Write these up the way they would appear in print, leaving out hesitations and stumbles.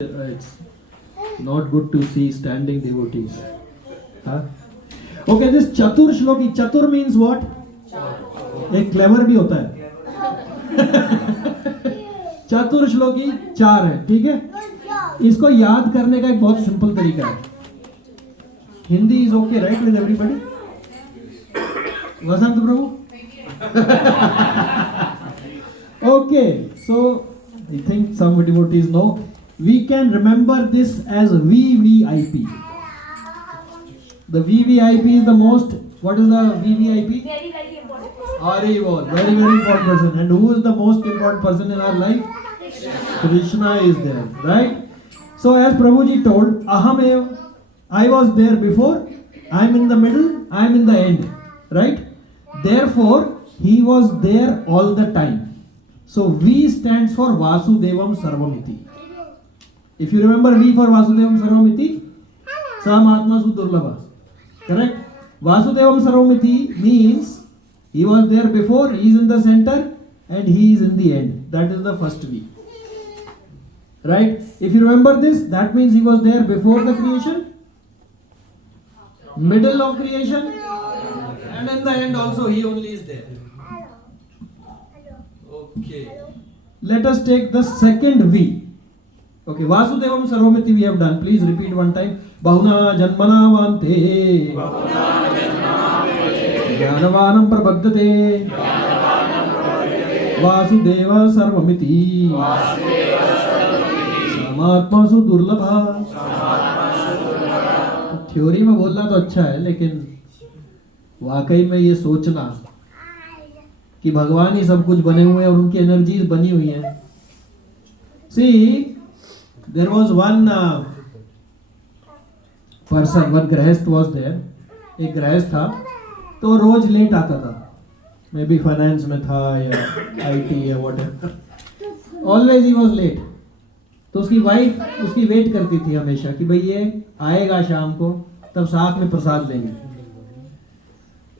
It's not good to see standing devotees. Huh? Okay, this Chatur Shloki. Chatur means what? एक clever भी होता है. चतुर श्लोकी 4 है, ठीक है. इसको याद करने का एक बहुत सिंपल तरीका है. Hindi is okay right with everybody? Vasant Prabhu? Okay, so I think some devotees know. We can remember this as VVIP. The VVIP is the most. What is the VVIP? Very, very important. Haribol, very important person. And who is the most important person in our life? Krishna is there, right? So as Prabhuji told, Aham ev, I was there before, I am in the middle, I am in the end, right? Therefore, he was there all the time. So V stands for Vasudevam Sarvamiti. If you remember V for Vasudevam Sarvamiti, Samatma Sudurlabha. Correct? Vasudevam Sarvamiti means he was there before, he is in the center, and he is in the end. That is the first V. Right? If you remember this, that means he was there before the creation, middle of creation, and in the end also he only is there. Okay. Let us take the second V. Okay, Vasudevam Sarvamiti we have done. Please repeat one time. Bahuna Janmana Vante Jnanavanam Prabhaddate Vasudeva Sarvamiti Samatma Sudurlabha. Theory में बोलना तो अच्छा है, लेकिन वाकई में ये सोचना कि भगवान ही सब कुछ बने हुए हैं और उनकी एनर्जीज बनी हुई हैं. See, there was one person, one गृहस्थ was there. एक गृहस्थ था तो रोज लेट आता था. मे बी फाइनेंस में था या आईटी या व्हाटएवर. ऑलवेज ही वाज लेट. तो उसकी वाइफ उसकी वेट करती थी हमेशा कि भाई ये आएगा शाम को, तब साथ में प्रसाद लेंगे.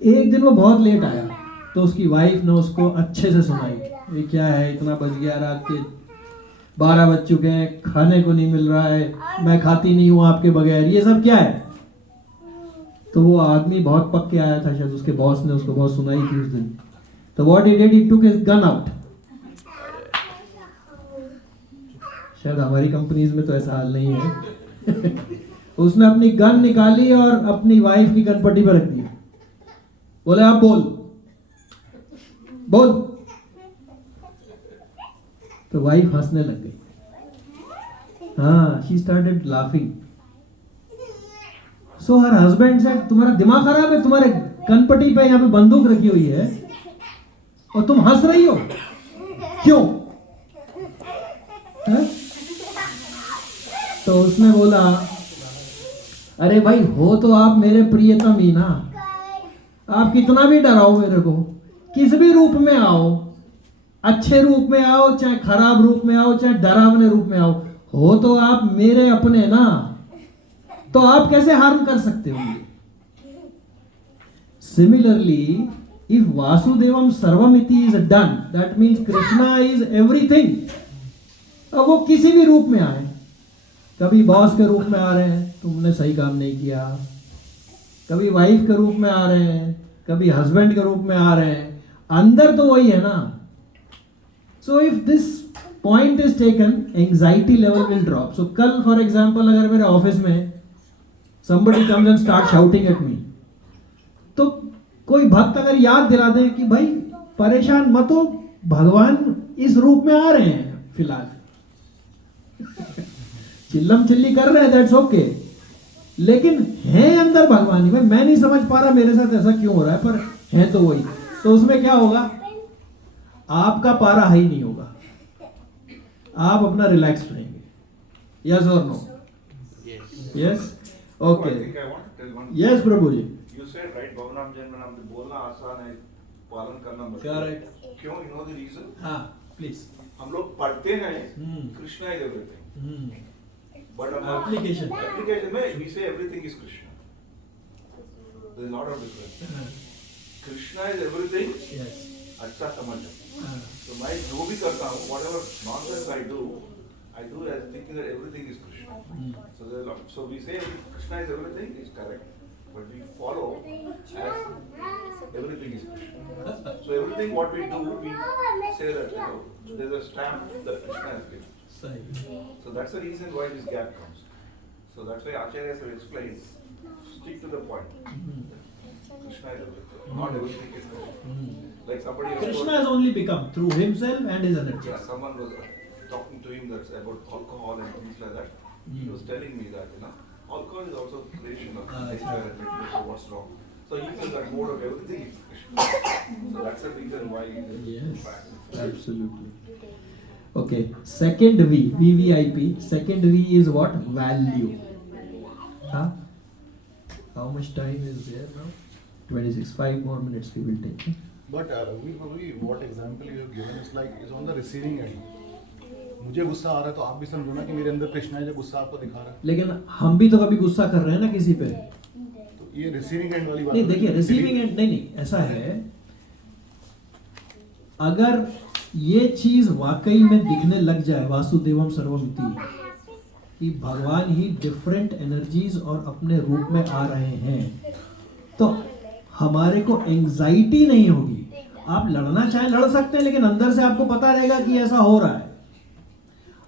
एक दिन वो बहुत लेट आया तो उसकी वाइफ ने उसको अच्छे से सुनाई. ये क्या है, इतना बज गया, रात के 12 बज चुके हैं, खाने को नहीं मिल रहा है, मैं खाती नहीं हूँ आपके बगैर, ये सब क्या है. तो वो आदमी बहुत पक के आया था, शायद उसके बॉस ने उसको बहुत सुनाई थी उस दिन. तो what he did, he took his gun out. शायद हमारी कंपनीज में तो ऐसा हाल नहीं है. उसने अपनी गन निकाली और अपनी वाइफ की गनपट्टी पर रख दी. बोले आप बोल बोल. तो वाइफ हंसने लग गई. हाँ, she started laughing. So her husband said, तुम्हारा दिमाग खराब है, तुम्हारे कनपट्टी पे यहाँ पे बंदूक रखी हुई है और तुम हंस रही हो, क्यों? है? तो उसने बोला, अरे भाई हो तो आप मेरे प्रियतम ही ना. आप कितना भी डराओ मेरे को, किस भी रूप में आओ, अच्छे रूप में आओ चाहे खराब रूप में आओ चाहे डरावने रूप में आओ, हो तो आप मेरे अपने ना, तो आप कैसे हार्म कर सकते हो. सिमिलरली, इफ वासुदेवम सर्वमिति is done, that means Krishna is everything. अब वो किसी भी रूप में आए, कभी बॉस के रूप में आ रहे हैं, तुमने सही काम नहीं किया, कभी वाइफ के रूप में आ रहे हैं, कभी हस्बैंड के रूप में आ रहे हैं, अंदर तो वही है ना. So if this point is taken, anxiety level will drop. So कल for example अगर मेरे ऑफिस में somebody comes and start shouting at me, तो कोई भक्त अगर याद दिला दे कि भाई परेशान मत हो, भगवान इस रूप में आ रहे हैं फिलहाल, चिल्लम चिल्ली कर रहे हैं, दैट्स ओके, लेकिन है अंदर भगवान ही. भाई मैं नहीं समझ पा रहा मेरे साथ ऐसा क्यों हो रहा है, पर है तो वही. तो उसमें क्या होगा, आपका पारा हाई नहीं होगा, आप अपना रिलैक्स रहेंगे. यस और no? Yes. Okay. Yes Prabhu ji. You said right, Bhavanam Janmanam, बोलना आसान है, पालन करना मुश्किल. Correct. क्यों? You know the reason? हाँ, प्लीज. हम लोग पढ़ते हैं Krishna is everything. But Application में we say everything is Krishna. There is a lot of difference. Krishna is everything. Yes. अच्छा समझ. तो मैं जो भी करता हूँ, whatever nonsense I do, I do as thinking that everything is Krishna. So there are so we say Krishna is everything is correct, but we follow as everything is Krishna. So everything what we do, we say that there's a stamp that Krishna has given. So that's the reason why this gap comes. So that's why Acharyas have explained, stick to the point. Krishna is everything, not everything is Krishna. Like somebody was Krishna has only become through himself and his energy. yeah, someone was talking to him that's about alcohol and things like that. He was telling me that alcohol is also creation of nature and so what's wrong. So he feels that mode of everything is Krishna. So that's the reason why he is Yes, back. absolutely. Okay, second V, VVIP. Second V is what? Value. Huh? How much time is there now? 26. 5 more minutes we will take. But what example you have given is like is on the receiving end. मुझे गुस्सा आ रहा है तो आप भी समझो ना कि मेरे अंदर कृष्णा है जो गुस्सा आपको दिखा रहा है. लेकिन हम भी तो कभी गुस्सा कर रहे हैं ना किसी पे. तो ये रिसीविंग एंड वाली बात नहीं देखिए, रिसीविंग एंड नहीं, ऐसा है, अगर ये चीज वाकई में दिखने लग जाए वासुदेवम सर्वमिति कि भगवान ही डिफरेंट एनर्जीज और अपने रूप में आ रहे हैं, तो हमारे को एंजाइटी नहीं होगी. आप लड़ना चाहे लड़ सकते हैं, लेकिन अंदर से आपको पता रहेगा कि ऐसा हो रहा है.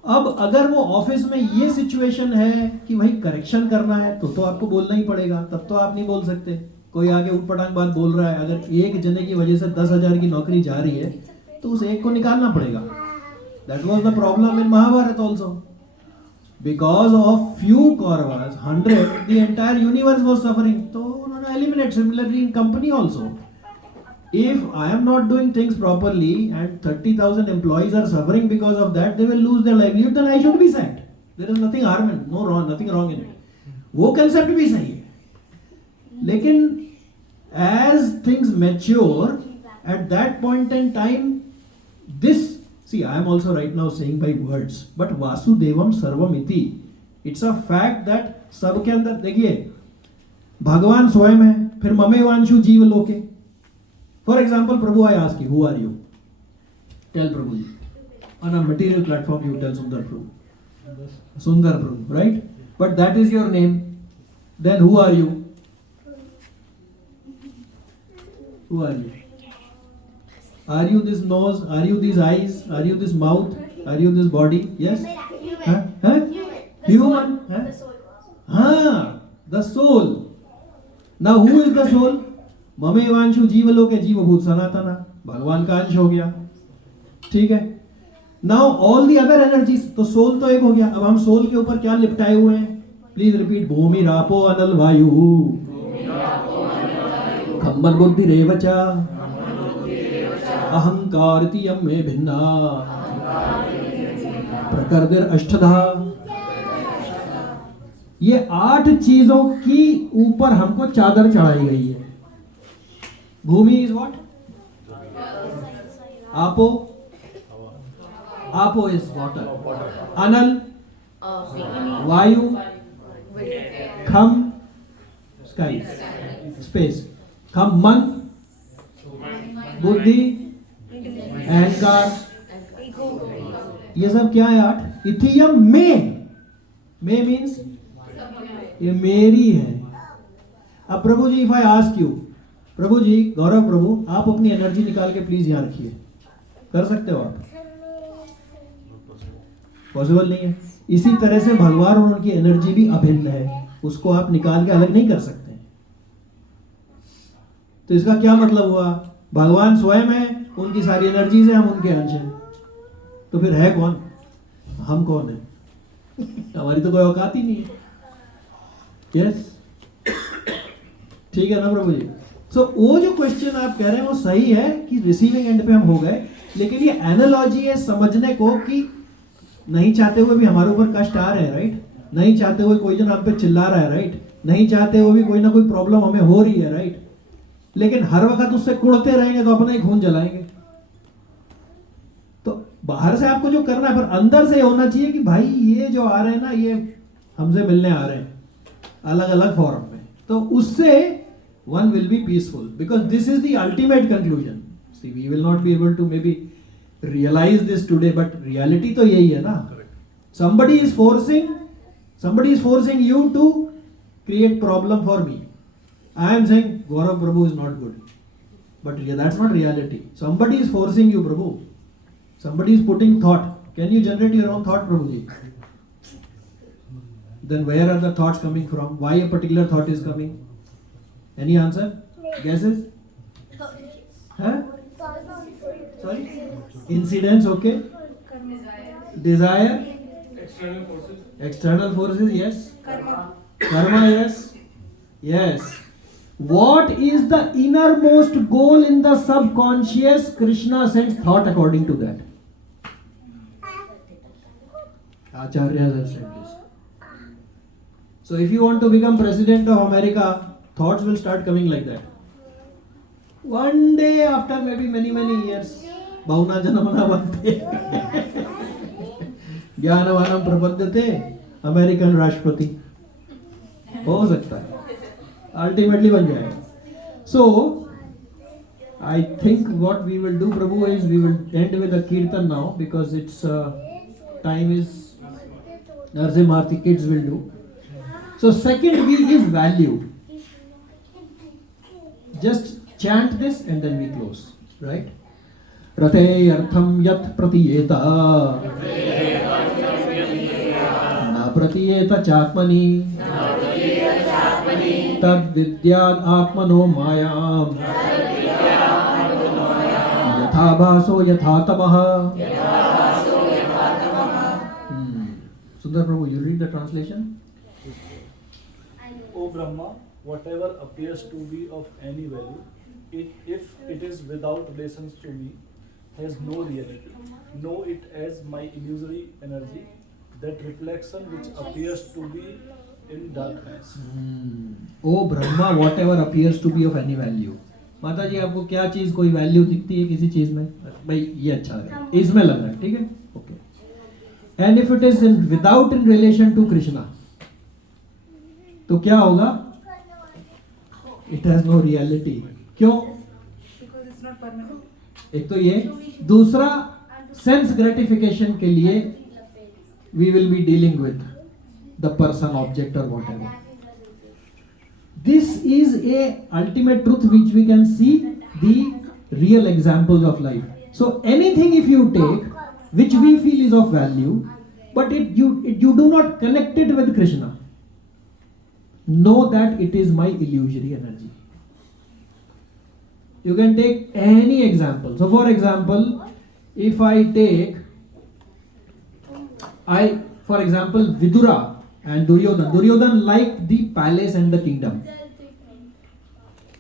अब अगर वो ऑफिस में ये सिचुएशन है कि भाई करेक्शन करना है, तो आपको बोलना ही पड़ेगा. तब तो आप नहीं बोल सकते. कोई आगे ऊटपटांग बात बोल रहा है, अगर एक जने की वजह से 10,000 की नौकरी जा रही है तो उस एक को निकालना पड़ेगा. That was the problem in Mahabharata also. Because of few Kauravas 100 the entire universe was suffering. तो उन्होंने eliminate. Similarly in company also, if I am not doing things properly and 30,000 employees are suffering because of that, they will lose their livelihood, then I should be sacked. There is nothing harm in, no wrong, nothing wrong in it. वो concept भी सही है. लेकिन as things mature, at that point in time, this, see, I am also right now saying by words, but Vasudevam Sarvamiti, it's a fact that सबके अंदर, देखिए, भगवान स्वयं है, फिर ममेवांशु जीव लोके. For example, Prabhu, I ask you, who are you? Tell Prabhuji. On a material platform, you tell Sundar Prabhu. Sundar Prabhu, right? But that is your name. Then who are you? Who are you? Are you this nose? Are you these eyes? Are you this mouth? Are you this body? Yes? Huh? Huh? Human. Huh? The soul. Now who is the soul? ममेवांशु जीवलोके जीवभूत सनातना, भगवान का अंश हो गया. ठीक है. Now all the other energies, तो soul तो एक हो गया. अब हम सोल के ऊपर क्या लिपटाए हुए हैं? Please repeat. भूमि रापो अनल वायु खम्बन बुद्धि रेवचा अहंकारति यम में भिन्ना प्रकृतिर अष्टधा. ये 8 चीजों की ऊपर हमको चादर चढ़ाई गई है. भूमि इज व्हाट? आपो. आपो इज वाटर. अनल वायु. खम स्काई स्पेस. खम मन. बुद्धि अहंकार. ये सब क्या है? 8. इथियम में मीन्स ये मेरी है. अब प्रभु जी, इफ आई आस्क यू, प्रभु जी, गौरव प्रभु, आप अपनी एनर्जी निकाल के प्लीज यहां रखिए. कर सकते हो आप? पॉसिबल नहीं है. इसी तरह से भगवान और उनकी एनर्जी भी अभिन्न है. उसको आप निकाल के अलग नहीं कर सकते. तो इसका क्या मतलब हुआ? भगवान स्वयं है, उनकी सारी एनर्जीज है, हम उनके अंश हैं. तो फिर है कौन? हम कौन है? हमारी तो कोई औकात ही नहीं है. यस, ठीक है ना प्रभु जी? सो वो जो क्वेश्चन आप कह रहे हैं वो सही है कि रिसीविंग एंड पे हम हो गए, लेकिन ये एनालॉजी है समझने को कि नहीं चाहते हुए भी हमारे ऊपर कष्ट आ रहे हैं, राइट? नहीं चाहते हुए कोई जन हम पे चिल्ला रहा है, राइट? नहीं चाहते हुए भी कोई ना कोई प्रॉब्लम हमें हो रही है, राइट? लेकिन हर वक्त उससे कुड़ते रहेंगे तो अपना ही खून जलाएंगे. तो बाहर से आपको जो करना है, पर अंदर से होना चाहिए कि भाई ये जो आ रहे हैं ना, ये हमसे मिलने आ रहे हैं अलग अलग फॉर्म में. तो उससे one will be peaceful, because this is the ultimate conclusion. See, we will not be able to maybe realize this today, but reality तो यही है ना. Somebody is forcing you to create problem for me. I am saying Gaurav Prabhu is not good, but that's not reality. Somebody is forcing you, Prabhu. Somebody is putting thought. Can you generate your own thought, Prabhuji? Then where are the thoughts coming from? Why a particular thought is coming? Any answer? Guesses? Huh? Sorry? Incidents, okay. Desire? External forces, yes. Karma, yes. Yes. What is the innermost goal in the subconscious? Krishna sends thought according to that. Acharyas have said this. So if you want to become president of America, thoughts will start coming like that. One day after maybe many years, Bhauna Janamana Bhakti Jnanavanam Prabhadyate, American राष्ट्रपति हो सकता है, ultimately बन जाएगा. So I think what we will do, Prabhu, is we will end with a kirtan now, because it's time is Narsim Aarti kids will do. So second V is value. Just chant this and then we close, right? Rate artham yat pratiyeta na pratiyeta chakmani tad vidyad atmano mayam yatha bhaso yatha tamah. Sundar Prabhu, you read the translation? O Brahma, whatever appears to be of any value, if it is without relations to me, has no reality. Know it as my illusory energy, that reflection which appears to be in darkness. O Brahma, whatever appears to be of any value. माता जी, आपको क्या चीज कोई value दिखती है किसी चीज में? भाई ये अच्छा है, इसमें लग रहा है, ठीक है, okay. And if it is without in relation to Krishna, तो क्या होगा? It has no reality. क्यों? एक तो ये, दूसरा सेंस ग्रेटिफिकेशन के लिए we will be dealing with the person, object और whatever. This is a ultimate truth which we can see the real examples of life. So anything if you take which we feel is of value, but you do not connect it with Krishna, know that it is my illusory energy. You can take any example. So for example, if I take for example Vidura and Duryodhan liked the palace and the kingdom,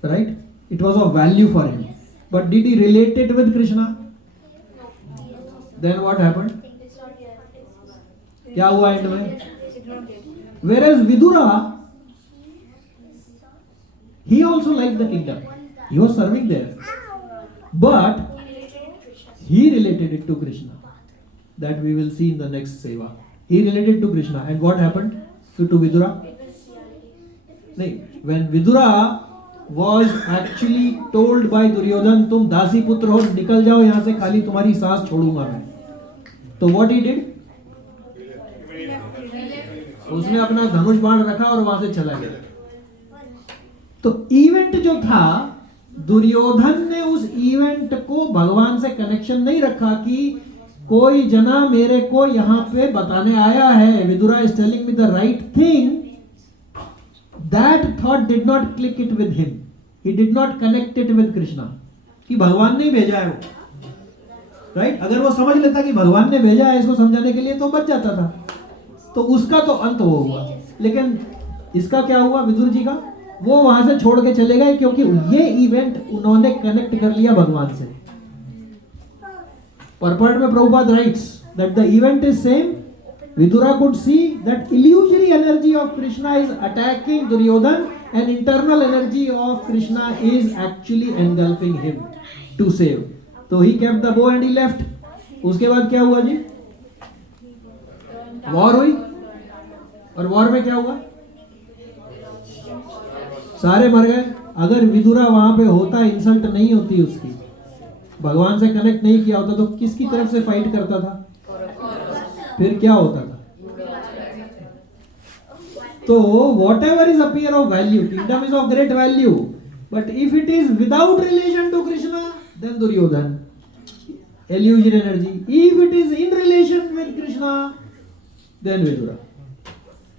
right? It was of value for him, but did he relate it with Krishna? Then what happened? क्या हुआ and में? Whereas Vidura, he also liked the kingdom. He was serving there, but he related it to Krishna. That we will see in the next seva. He related to Krishna, and what happened to Vidura? नहीं, when Vidura was actually told by Duryodhan, तुम दासी पुत्र हो, निकल जाओ यहाँ से, खाली तुम्हारी सांस छोड़ूंगा मैं. तो what he did? उसने अपना धनुष बाण रखा और वहां से चला गया. तो इवेंट जो था, दुर्योधन ने उस इवेंट को भगवान से कनेक्शन नहीं रखा कि कोई जना मेरे को यहाँ पे बताने आया है, Vidura is telling me the right thing. That thought did not click it with him. He did not connect it with Krishna, कि भगवान ने भेजा है वो, राइट? अगर वो समझ लेता कि भगवान ने भेजा है इसको समझाने के लिए, तो बच जाता था. तो उसका तो अंत वो हुआ. लेकिन इसका क्या हुआ? विदुर जी का, वो वहां से छोड़ के चले गए, क्योंकि ये इवेंट उन्होंने कनेक्ट कर लिया भगवान से. Purport में Prabhupada writes that the event is same. Vidura could see that illusory energy of Krishna is attacking Duryodhan, and internal energy of Krishna is actually engulfing him to save. तो he kept the bow and he left. उसके बाद क्या हुआ जी? War हुई, और war में क्या हुआ? सारे मर गए. अगर विदुरा वहां पे होता, इंसल्ट नहीं होती उसकी, भगवान से कनेक्ट नहीं किया होता, तो किसकी तरफ से फाइट करता था? फिर क्या होता था? तो whatever is appear of value, kingdom is of great value, but if it is without relation to Krishna, then Duryodhan, illusion energy. If it is in relation with Krishna, then Vidura.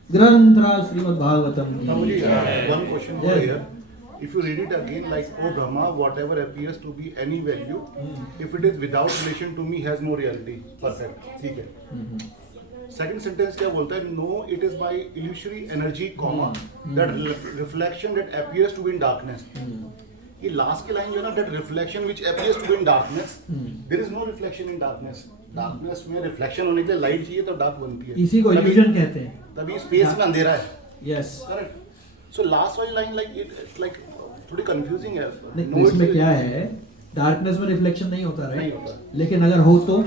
Granthra Srimad Bhagavatam. Prabhuji, one question over Yes. here. If you read it again, like, O Brahma, whatever appears to be any value, if it is without relation to me, has no reality. Perfect. ठीक है. Second sentence क्या बोलता है? No, it is by illusory energy, comma, that reflection that appears to be in darkness. ये last की line जो है ना, that reflection which appears to be in darkness, there is no reflection in darkness. Darkness में reflection होने के लिए light चाहिए तो dark बनती है. इसी को illusion कहते हैं. तभी space में अंधेरा है. Yes. Correct. So last वाली line like it's like थोड़ी confusing है. नहीं, No, इसमें it's- क्या है? डार्कनेस में रिफ्लेक्शन नहीं होता, नहीं राइट? होता. लेकिन अगर हो तो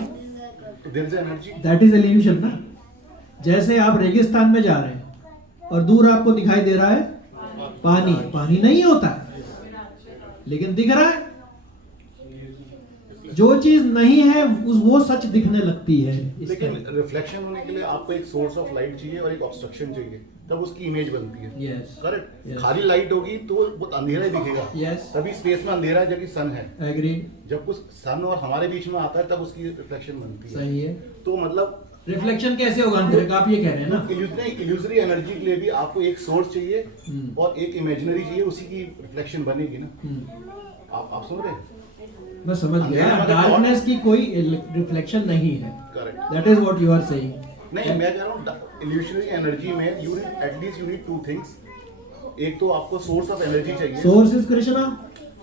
There is energy. That is illusion ना. जैसे आप रेगिस्तान में जा रहे हैं और दूर आपको दिखाई दे रहा है पानी. पानी नहीं होता लेकिन दिख रहा है. जो चीज नहीं है वो सच दिखने लगती है. लेकिन रिफ्लेक्शन होने के लिए आपको एक सोर्स ऑफ लाइट चाहिए और एक ऑब्स्ट्रक्शन चाहिए, तब उसकी इमेज बनती है. यस. करेक्ट. Yes. खाली लाइट होगी तो बहुत अंधेरा ही दिखेगा. Yes. तभी स्पेस में अंधेरा है जबकि सन है. एग्री. जब कुछ सन और हमारे बीच में आता है तब उसकी रिफ्लेक्शन बनती है. सही है. तो मतलब रिफ्लेक्शन कैसे होगा अंधेरे का, आप ये कह रहे हैं ना? इल्यूजरी एनर्जी के लिए भी आपको एक सोर्स चाहिए और एक इमेजिनरी चाहिए, उसी की रिफ्लेक्शन बनेगी ना. आप सुन रहे हैं? मैं समझ गया. अंधेरे में डार्कनेस की कोई रिफ्लेक्शन नहीं है. Correct. That is what you are saying. नहीं, मैं कह रहा हूँ इल्यूशनरी एनर्जी में at least you need two things. एक तो आपको सोर्स ऑफ एनर्जी चाहिए. Source is Krishna.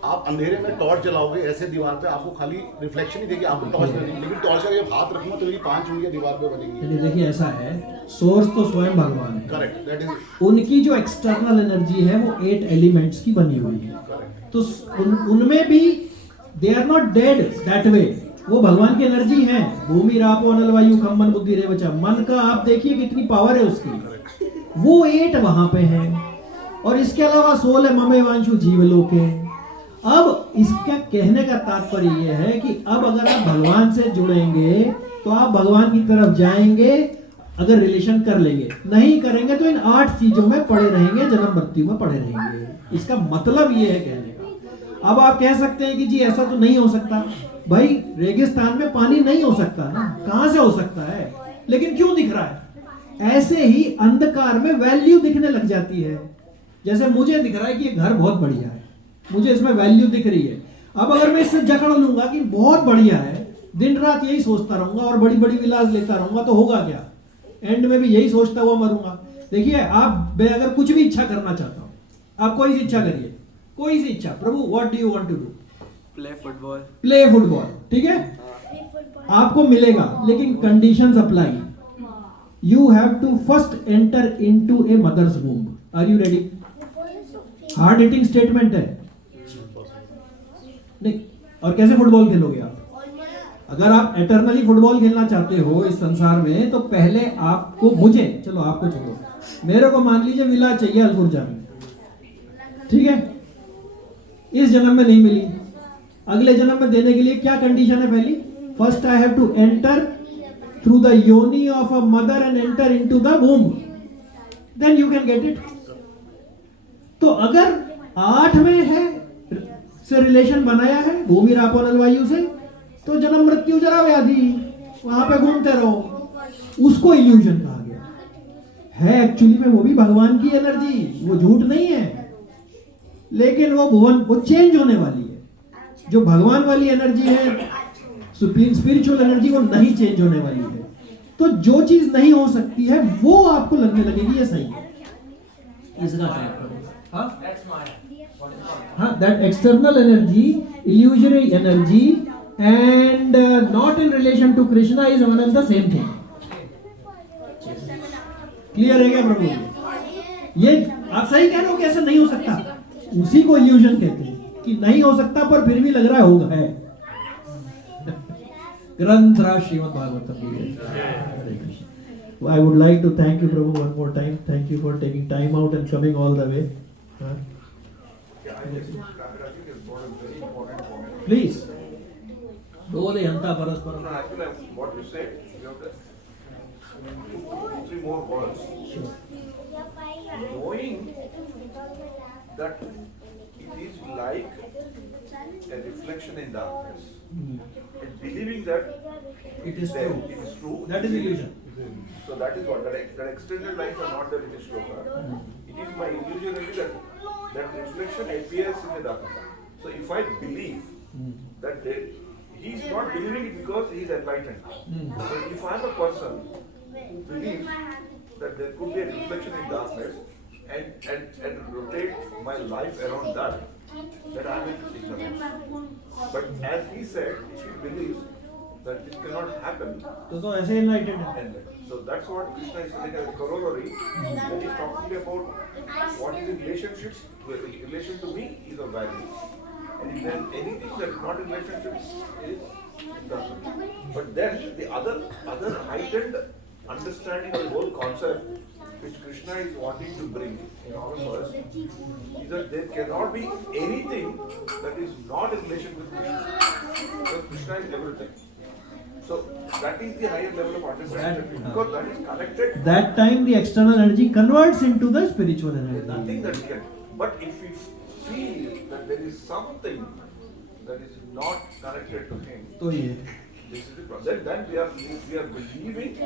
आप अंधेरे में टॉर्च जलाओगे ऐसे दीवार पे, आपको खाली रिफ्लेक्शन ही देगी, आपको टॉर्च लगेगी. लेकिन टॉर्च का जब हाथ रखूंगा तो मेरी 5 उंगलियां दीवार पे बनेंगी. चलिए देखिए, ऐसा है, सोर्स तो स्वयं भगवान है. करेक्ट. दैट इज उनकी जो एक्सटर्नल एनर्जी है वो 8 एलिमेंट्स की बनी हुई है. करेक्ट. तो उनमें भी they are not dead that way. वो भगवान की एनर्जी है. भूमि रापो अनल वायु खम मन बुद्धि रे वचा. मन का आप देखिए कितनी पावर है उसकी. वो 8 वहां पे है. और इसके अलावा 16 ममे वांशु जीवलोक है. अब इसका कहने का तात्पर्य यह है कि अब अगर आप भगवान से जुड़ेंगे तो आप भगवान की तरफ जाएंगे अगर रिलेशन कर लेंगे. नहीं करेंगे तो इन 8 चीजों में पड़े रहेंगे, जन्म मृत्यु में पड़े रहेंगे. इसका मतलब ये है कहने का. अब आप कह सकते हैं कि जी ऐसा तो नहीं हो सकता. भाई रेगिस्तान में पानी नहीं हो सकता ना, कहां से हो सकता है? लेकिन क्यों दिख रहा है? ऐसे ही अंधकार में वैल्यू दिखने लग जाती है. जैसे मुझे दिख रहा है कि ये घर बहुत बढ़िया है, मुझे इसमें वैल्यू दिख रही है. अब अगर मैं इससे जकड़ लूंगा कि बहुत बढ़िया है, दिन रात यही सोचता रहूंगा और बड़ी बड़ी विलास लेता रहूंगा, तो होगा क्या? एंड में भी यही सोचता हुआ मरूंगा. देखिए, आप मैं अगर कुछ भी इच्छा करना चाहता हूं, आप कोई सी इच्छा करिए, कोई सी इच्छा. प्रभु what do you want to do? Play football. Play football. ठीक है, आपको मिलेगा, लेकिन conditions apply. You have to first enter into a mother's womb. Are you ready? Hard hitting statement है. नहीं, और कैसे फुटबॉल खेलोगे आप? अगर आप एटर्नली फुटबॉल खेलना चाहते हो इस संसार में, तो पहले आपको, मुझे, चलो आपको छोड़ो, मेरे को मान लीजिए विला चाहिए अलपुरजा में. ठीक है, इस जन्म में नहीं मिली, अगले जन्म में देने के लिए क्या कंडीशन है? पहली, first I have to enter through the योनि of a mother and enter into the womb, then you can get it. तो अगर 8 में है से रिलेशन बनाया है भूमि रापोनल वायु से, तो जन्म मृत्यु जरा व्याधि, वहां पे घूमते रहो. उसको इल्यूजन कहा गया है. एक्चुअली में वो भी भगवान की एनर्जी, वो झूठ नहीं है, लेकिन वो भुवन, वो चेंज होने वाली है. जो भगवान वाली एनर्जी है, स्पिरिचुअल एनर्जी, वो नहीं चेंज होने वाली है. तो जो चीज नहीं हो सकती है वो आपको लगने लगेगी ये सही है. इसका हाँ, that external energy, illusory energy, and not in relation to Krishna is one and the same thing. Clear है क्या प्रभु? ये आप सही कह रहे हो कि ऐसा नहीं हो सकता. उसी को illusion कहते हैं कि नहीं हो सकता पर फिर भी लग रहा है होगा है. ग्रंथ Shrimad Bhagavatam. I would like to thank you, Prabhu, one more time. Thank you for taking time out and coming all the way. Yeah, I think it's brought a very important point. Please. Bodhayanta parasparam. No, actually, what you said, you have to 2-3 more words. Sure. that it is like a reflection in darkness. And believing that It is there, true. it is true. That is illusion. So that is what that extended lines are not there in this shloka. It is my illusion only that reflection appears in the darkness. So if I believe that he is not believing it because he is enlightened. So if I am a person who believes that there could be a reflection in darkness and rotate my life around that, then I am in ignorance. But as he said, if he believes that this cannot happen, तो ऐसे enlightened है. and so that's what Krishna is saying as a corollary. That is talking about what is in relationship. In relation to me is of value, and if there is anything that is not in relationship is doesn't. But then the other heightened understanding of the whole concept which Krishna is wanting to bring in all of us is that there cannot be anything that is not in relation with Krishna. Because Krishna is everything. So that is the higher level of understanding because that is connected. That time the external energy converts into the spiritual energy. Nothing that we can. But if we feel that there is something that is not connected to him, तो ये this is the problem. Then we are believing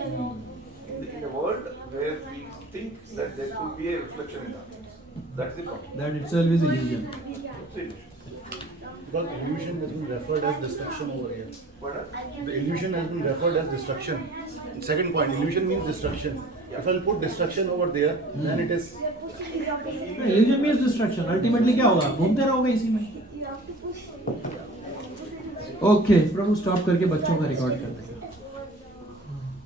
in a world where we think that there could be a reflection in darkness. That's the problem. that itself is illusion. See, Because illusion has been referred as destruction over here. but The illusion has been referred as destruction. Second point, illusion means destruction. If I'll put destruction over there, then it is. Illusion means destruction. Ultimately क्या होगा? घूमते रहोगे इसी में. Okay, प्रभु stop करके बच्चों का record करते हैं.